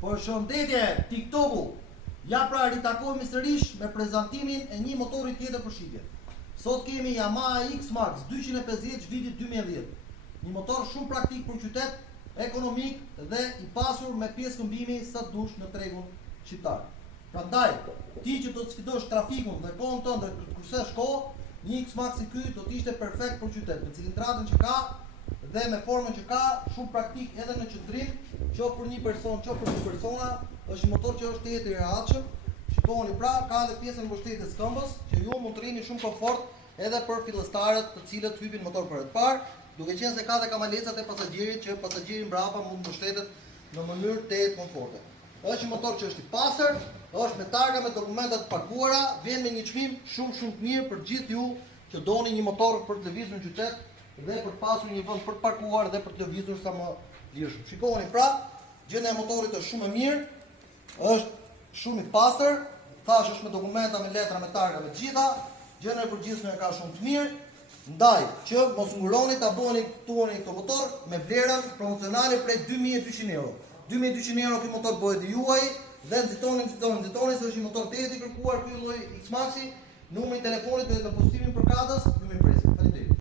Përshëndetje TikToku. Ja pra ritakohemi sërish me prezantimin e një motori tjetër për shitje. Sot kemi Yamaha X-Max 250 vitit 2010. Një motor shumë praktik për qytet, ekonomik dhe i pasur me pjesë këmbimi sa dush në tregun shqiptar. Prandaj, ti që do të sfidosh trafikun dhe kohën tënde të kursesh kohë, një X-Max i ky do të ishte perfekt për qytet, me cilindratën që ka dhe me formën që ka, shumë praktik edhe në qendrim, qoftë për një person, qoftë për dy persona, është një motor që është tetë i rehatshëm. Shikoni pra, ka edhe pjesën mbështetjes këmbës, që ju mund të rrini shumë komfort edhe për fillestarët të cilët hypin motor për herë të parë, duke qenë se ka dhe kamalecat e pasagjerit që pasagjerin mbrapa mund të mbështetet në mënyrë të komforte. Është një motor që është i pastër, është me targa me dokumentat të paguara, vjen me një çmim shumë të mirë për gjithë ju që doni një motor për të lëvizur në qytet dhe për të pasur një vend për të parkuar dhe për të lëvizur sa më lirshëm. Shikoni pra, gjendja e motorit është shumë e mirë, është shumë i pastër, thash është me dokumenta, me letra, me targa, me të gjitha, gjendja e përgjithshme ka shumë të mirë. Ndaj që mos nguroni ta bëni tuani këtë motor me vlerën promocionale prej 2200 euro. 2200 euro ky motor bëhet i juaj dhe nxitoni se është një motor tetë i kërkuar ky lloj X-Maxi. Numri i telefonit do të në postimin për katës, ju më presim. Faleminderit.